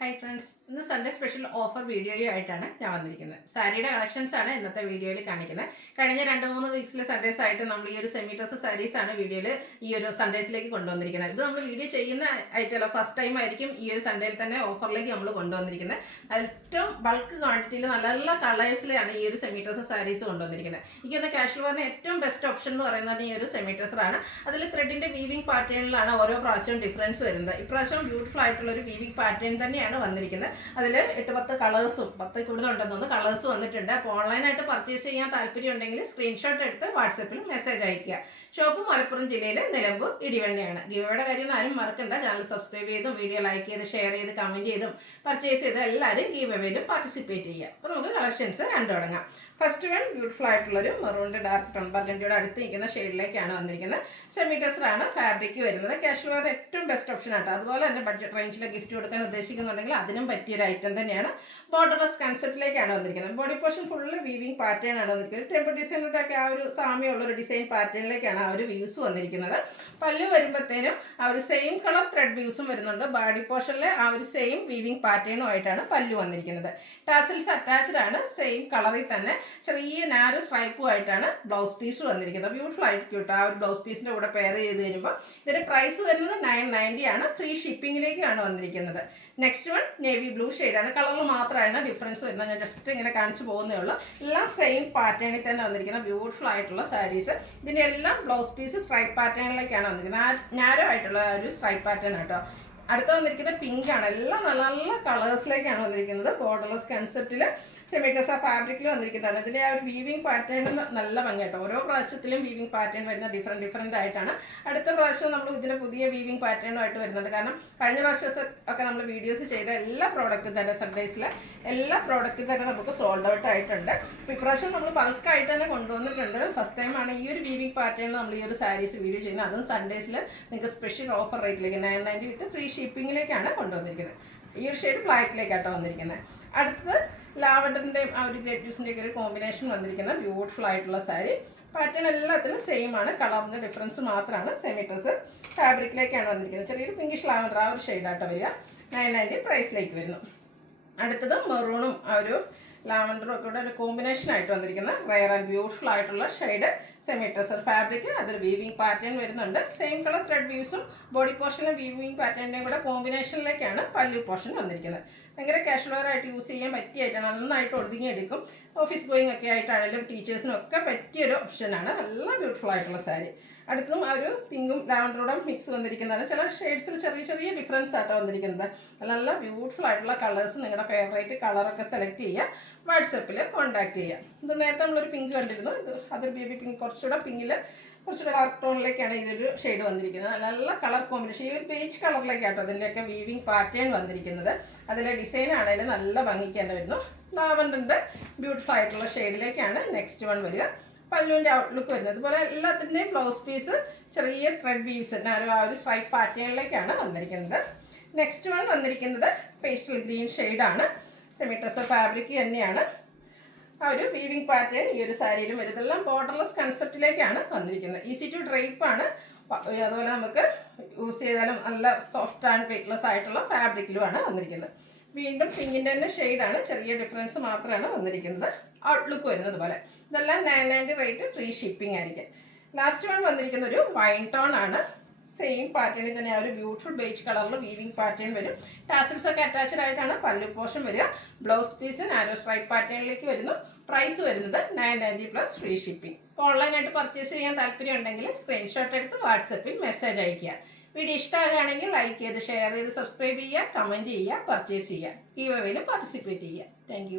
Hi friends, ഇന്ന് Sunday special offer വീഡിയോയുമായിട്ടാണ് ഞാൻ വന്നിരിക്കുന്നത്. സാരിയുടെ കളക്ഷൻസ് ആണ് ഇന്നത്തെ വീഡിയോയിൽ കാണിക്കുന്നത്. കഴിഞ്ഞ 2-3 വീക്സിലെ സൺഡേസ് ആയിട്ട് നമ്മൾ ഈ ഒരു സെമി ഡ്രസ് സാരീസ് ആണ് വീഡിയോയിൽ ഈ ഒരു സൺഡേസിലേക്ക് കൊണ്ടുവന്നിരിക്കുന്നത്. ഇത് നമ്മൾ വീഡിയോ ചെയ്യുന്ന ആയിട്ടല്ല, ഫസ്റ്റ് ടൈം ആയിരിക്കും ഈ ഒരു സൺഡേയിൽ തന്നെ ഓഫറിലേക്ക് നമ്മൾ കൊണ്ടുവന്നിരിക്കുന്നത്. ഏറ്റവും ബൾക്ക് ക്വാണ്ടിറ്റിയിൽ നല്ല നല്ല കളേഴ്സിലാണ് ഈ ഒരു സെമി ഡ്രസ് സാരീസ് കൊണ്ടുവന്നിരിക്കുന്നത്. എനിക്കൊന്ന് കാഷ്വൽ വെയറിന് ഏറ്റവും ബെസ്റ്റ് ഓപ്ഷൻ എന്ന് പറയുന്നത് ഈ ഒരു സെമി ഡ്രസ്സറാണ്. അതിൽ ത്രെഡിൻ്റെ വീവിംഗ് പാറ്റേണിലാണ് ഓരോ പ്രാവശ്യവും ഡിഫറൻസ് വരുന്നത്. ഇപ്രാവശ്യം ബ്യൂട്ടിഫുൾ ആയിട്ടുള്ള ഒരു വീവിംഗ് പാറ്റേൺ തന്നെയാണ് വന്നിരിക്കുന്നത്. അതിൽ 8-10 കളേഴ്സും 10 കൂടുതലുണ്ടെന്ന് കളേഴ്സ് വന്നിട്ടുണ്ട്. അപ്പോൾ ഓൺലൈനായിട്ട് പർച്ചേസ് ചെയ്യാൻ താല്പര്യം ഉണ്ടെങ്കിൽ സ്ക്രീൻഷോട്ട് എടുത്ത് വാട്സപ്പിൽ മെസ്സേജ് അയയ്ക്കുക. ഷോപ്പ് മലപ്പുറം ജില്ലയിലെ നിലമ്പൂർ ഇടിവണ്ണയാണ്. ഗിവയുടെ കാര്യം ആരും മറക്കണ്ട. ചാനൽ സബ്സ്ക്രൈബ് ചെയ്തും വീഡിയോ ലൈക്ക് ചെയ്ത് ഷെയർ ചെയ്ത് കമൻറ്റ് ചെയ്തും പർച്ചേസ് ചെയ്ത് എല്ലാവരും ഗീവ് അവേയിലും പാർട്ടിസിപ്പേറ്റ് ചെയ്യുക. അപ്പോൾ നമുക്ക് കളക്ഷൻസ് കണ്ടു തുടങ്ങാം. ഫസ്റ്റ് വൺ ബ്യൂട്ടിഫുൾ ആയിട്ടുള്ളൊരു മെറൂണിൻ്റെ ഡാർക്ക് ടോൺ ബർഗൻഡിയുടെ അടുത്ത് നിൽക്കുന്ന ഷെയ്ഡിലേക്കാണ് വന്നിരിക്കുന്നത്. സെമി ടെസറാണ് ഫാബ്രിക് വരുന്നത്. കാഷ്വൽ വെയർ ഏറ്റവും ബെസ്റ്റ് ഓപ്ഷൻ ആട്ടോ. അതുപോലെ തന്നെ ബഡ്ജറ്റ് റേഞ്ചിൽ ഗിഫ്റ്റ് കൊടുക്കാൻ ഉദ്ദേശിക്കുന്നുണ്ടെങ്കിൽ അതിനും പറ്റിയൊരു ഐറ്റം തന്നെയാണ്. ബോർഡർലെസ് കൺസെപ്റ്റിലേക്കാണ് വന്നിരിക്കുന്നത്. Body portion full weaving pattern ആണ് വന്നിരിക്കുന്നത്. ടെമ്പിൾ ഡിസൈനിലൊക്കെ ആ ഒരു സാമ്യമുള്ളൊരു ഡിസൈൻ പാറ്റേണിലേക്കാണ് ആ ഒരു വ്യൂസ് വന്നിരിക്കുന്നത്. പല്ല് വരുമ്പോഴത്തേനും ആ ഒരു സെയിം കളർ ത്രെഡ് വ്യൂസും വരുന്നുണ്ട്. ബോഡി പോർഷനിലെ ആ ഒരു സെയിം വീവിംഗ് പാറ്റേണും ആയിട്ടാണ് പല്ല് വന്നിരിക്കുന്നത്. ടാസിൽസ് അറ്റാച്ച്ഡ് ആണ്. സെയിം കളറിൽ തന്നെ ചെറിയ നാരോ സ്ട്രൈപ്പും ആയിട്ടാണ് ബ്ലൗസ് പീസ് വന്നിരിക്കുന്നത്. ബ്യൂട്ടിഫുൾ ആയിരിക്കും കേട്ടോ. ആ ഒരു ബ്ലൗസ് പീസിൻ്റെ കൂടെ പെയർ ചെയ്ത് കഴിയുമ്പോൾ ഇതിൻ്റെ പ്രൈസ് വരുന്നത് 990 ആണ്. ഫ്രീ ഷിപ്പിങ്ങിലേക്കാണ് വന്നിരിക്കുന്നത്. നെക്സ്റ്റ് വൺ നേവി ബ്ലൂ ഷെയ്ഡാണ്. കളറിൽ മാത്രമാണ് ഡിഫറൻസ് വരുന്നത്. ഞാൻ ജസ്റ്റ് ഇങ്ങനെ കാണിച്ചു പോകുന്നേ ഉള്ളൂ. എല്ലാം സെയിം പാറ്റേണിൽ തന്നെ വന്നിരിക്കുന്ന ബ്യൂട്ടിഫുൾ ആയിട്ടുള്ള സാരീസ്. ഇതിൻ്റെ എല്ലാം ബ്ലൗസ് പീസ് സ്ട്രൈപ്പ് പാറ്റേണിലേക്കാണ് വന്നിരിക്കുന്നത്. നാരോ ആയിട്ടുള്ള ഒരു സ്ട്രൈപ്പ് പാറ്റേൺ കേട്ടോ. അടുത്ത വന്നിരിക്കുന്നത് പിങ്ക് ആണ്. എല്ലാം നല്ല നല്ല കളേഴ്സിലേക്കാണ് വന്നിരിക്കുന്നത്. ബോർഡർലെസ് കൺസെപ്റ്റിൽ സെമി ടെസ ഫാബ്രിക്കിൽ വന്നിരിക്കുന്നതാണ്. ഇതിൻ്റെ ആ ഒരു വീവിംഗ് പാറ്റേണിൽ നല്ല ഭംഗി കേട്ടോ. ഓരോ പ്രാവശ്യത്തിലും വീവിംഗ് പാറ്റേൺ വരുന്ന ഡിഫറെൻറ്റ് ആയിട്ടാണ്. അടുത്ത പ്രാവശ്യം നമ്മൾ ഇതിൻ്റെ പുതിയ വീവിംഗ് പാറ്റേണുമായിട്ട് വരുന്നുണ്ട്. കാരണം കഴിഞ്ഞ പ്രാവശ്യം ഒക്കെ നമ്മൾ വീഡിയോസ് ചെയ്ത എല്ലാ പ്രോഡക്റ്റും തന്നെ സൺഡേസിലെ എല്ലാ പ്രോഡക്റ്റും തന്നെ നമുക്ക് സോൾഡ് ഔട്ട് ആയിട്ടുണ്ട്. അപ്പോൾ ഇപ്രാവശ്യം നമ്മൾ ബൾക്കായിട്ട് തന്നെ കൊണ്ടുവന്നിട്ടുണ്ട്. ഫസ്റ്റ് ടൈമാണ് ഈ ഒരു വീവിംഗ് പാറ്റേൺ നമ്മൾ ഈ ഒരു സാരീസ് വീഡിയോ ചെയ്യുന്നത്. അതും സൺഡേസിൽ നിങ്ങൾക്ക് സ്പെഷ്യൽ ഓഫർ റേറ്റിലേക്ക് 990 വിത്ത് ഫ്രീ ഷിപ്പിങ്ങിലേക്കാണ് കൊണ്ടുവന്നിരിക്കുന്നത്. ഈ ഒരു ഷെയ്ഡ് ബ്ലാക്കിലേക്കാട്ടോ വന്നിരിക്കുന്നത്. അടുത്തത് ലാവൻഡറിൻ്റെയും ആ ഒരു ഗ്രേപ്പ് ജ്യൂസിൻ്റെയൊക്കെ ഒരു കോമ്പിനേഷൻ വന്നിരിക്കുന്ന ബ്യൂട്ടിഫുൾ ആയിട്ടുള്ള സാരി. പാറ്റേൺ എല്ലാത്തിലും സെയിം ആണ്. കളറിൻ്റെ ഡിഫറൻസ് മാത്രമാണ്. സെമി ഡ്രസ് ഫാബ്രിക്കിലേക്കാണ് വന്നിരിക്കുന്നത്. ചെറിയൊരു പിങ്കിഷ് ലാവൻഡർ ആ ഒരു ഷെയ്ഡാട്ടോ വരിക. 990 പ്രൈസിലേക്ക് വരുന്നു. അടുത്തത് മെറൂണും ആ ഒരു ലാവൻഡറും ഒക്കെ കൂടെ ഒരു കോമ്പിനേഷൻ ആയിട്ട് വന്നിരിക്കുന്ന റയർ ആൻഡ് ബ്യൂട്ടിഫുൾ ആയിട്ടുള്ള ഷെയ്ഡ് സെമി ടെസർ ഫാബ്രിക്. അതിൽ വീവിംഗ് പാറ്റേൺ വരുന്നുണ്ട്. സെയിം കളർ ത്രെഡ് വ്യൂസും ബോഡി പോർഷനിലെ വീവിംഗ് പാറ്റേണിൻ്റെയും കൂടെ കോമ്പിനേഷനിലേക്കാണ് പല്ലു പോർഷൻ വന്നിരിക്കുന്നത്. ഭയങ്കര കാഷ്വൽ വെയർ ആയിട്ട് യൂസ് ചെയ്യാൻ പറ്റിയായിട്ടാണ്. നന്നായിട്ട് ഒതുങ്ങിയെടുക്കും. ഓഫീസ് ഗോയിങ് ഒക്കെ ആയിട്ടാണെങ്കിലും ടീച്ചേഴ്സിനും ഒക്കെ പറ്റിയൊരു ഓപ്ഷനാണ്. നല്ല ബ്യൂട്ടിഫുൾ ആയിട്ടുള്ള സാരി. അടുത്തും ആ ഒരു പിങ്കും ലാവൻഡറുടെ മിക്സ് വന്നിരിക്കുന്നതാണ്. ചില ഷെയ്ഡ്സിൽ ചെറിയ ഡിഫറൻസ് ആയിട്ടാണ് വന്നിരിക്കുന്നത്. നല്ല ബ്യൂട്ടിഫുൾ ആയിട്ടുള്ള കളേഴ്സ് നിങ്ങളുടെ ഫേവറേറ്റ് കളറൊക്കെ സെലക്ട് ചെയ്യുക. വാട്സപ്പിൽ കോൺടാക്ട് ചെയ്യുക. ഇത് നേരത്തെ നമ്മളൊരു പിങ്ക് കണ്ടിരുന്നു. അതൊരു ബേബി പിങ്ക്, കുറച്ചുകൂടെ പിങ്കിൽ കുറച്ചുകൂടെ ഡാർക്ക് ടോണിലേക്കാണ് ഇതൊരു ഷെയ്ഡ് വന്നിരിക്കുന്നത്. നല്ല കളർ കോമ്പിനേഷൻ. ഈ ഒരു ബേജ് കളറിലേക്കാട്ടോ അതിൻ്റെയൊക്കെ വീവിംഗ് പാറ്റേൺ വന്നിരിക്കുന്നത്. അതിലെ ഡിസൈൻ ആണെങ്കിലും നല്ല ഭംഗിക്ക് തന്നെ വരുന്നു. ലാവൻഡറിൻ്റെ ബ്യൂട്ടിഫുൾ ആയിട്ടുള്ള ഷെയ്ഡിലേക്കാണ് നെക്സ്റ്റ് വൺ വരിക. പല്ലുവിൻ്റെ ഔട്ട്ലുക്ക് വരുന്നത്. അതുപോലെ എല്ലാത്തിൻ്റെയും ബ്ലൗസ് പീസ് ചെറിയ സ്പ്രെഡ് വീവ്സ് ആ ഒരു സ്ട്രൈപ്പ് പാറ്റേണിലേക്കാണ് വന്നിരിക്കുന്നത്. നെക്സ്റ്റ് വൺ വന്നിരിക്കുന്നത് പേസ്റ്റൽ ഗ്രീൻ ഷെയ്ഡാണ്. സെമി ടെസർ ഫാബ്രിക് തന്നെയാണ്. ആ ഒരു വീവിംഗ് പാറ്റേൺ ഈ ഒരു സാരിയിലും വരും. ഇതെല്ലാം ബോർഡർലെസ് കൺസെപ്റ്റിലേക്കാണ് വന്നിരിക്കുന്നത്. ഈസി ടു ഡ്രൈപ്പ് ആണ്. അതുപോലെ നമുക്ക് യൂസ് ചെയ്താലും നല്ല സോഫ്റ്റ് ആൻഡ് വെയ്റ്റ്ലെസ് ആയിട്ടുള്ള ഫാബ്രിക്കിലുമാണ് വന്നിരിക്കുന്നത്. വീണ്ടും പിങ്കിൻ്റെ തന്നെ ഷെയ്ഡാണ്. ചെറിയ ഡിഫറൻസ് മാത്രമാണ് വന്നിരിക്കുന്നത്. ഔട്ട്ലുക്ക് വരുന്നത് പോലെ. ഇതെല്ലാം 990 റേറ്റ്, ഫ്രീ ഷിപ്പിംഗ് ആയിരിക്കും. ലാസ്റ്റ് വൺ വന്നിരിക്കുന്ന ഒരു വൈൻ ടോൺ ആണ്. സെയിം പാറ്റേണിൽ തന്നെ ആ ഒരു ബ്യൂട്ടിഫുൾ ബേജ് കളറിൽ വീവിംഗ് പാറ്റേൺ വരും. ടാസിൽസ് ഒക്കെ അറ്റാച്ച്ഡ് ആയിട്ടാണ് പല്ലു പോർഷൻ വരിക. ബ്ലൗസ് പീസ് നാരോ സ്ട്രൈപ്പ് പാറ്റേണിലേക്ക് വരുന്നു. പ്രൈസ് വരുന്നത് 990 പ്ലസ് ഫ്രീ ഷിപ്പിംഗ്. ഓൺലൈനായിട്ട് പർച്ചേസ് ചെയ്യാൻ താല്പര്യം ഉണ്ടെങ്കിൽ സ്ക്രീൻഷോട്ട് എടുത്ത് വാട്സപ്പിൽ മെസ്സേജ് അയയ്ക്കുക. വീഡിയോ ഇഷ്ടമാകുകയാണെങ്കിൽ ലൈക്ക് ചെയ്ത് ഷെയർ ചെയ്ത് സബ്സ്ക്രൈബ് ചെയ്യുക, കമൻറ്റ് ചെയ്യുക, പർച്ചേസ് ചെയ്യുക. ഗീവ് അവേയിലും പാർട്ടിസിപ്പേറ്റ് ചെയ്യുക. താങ്ക്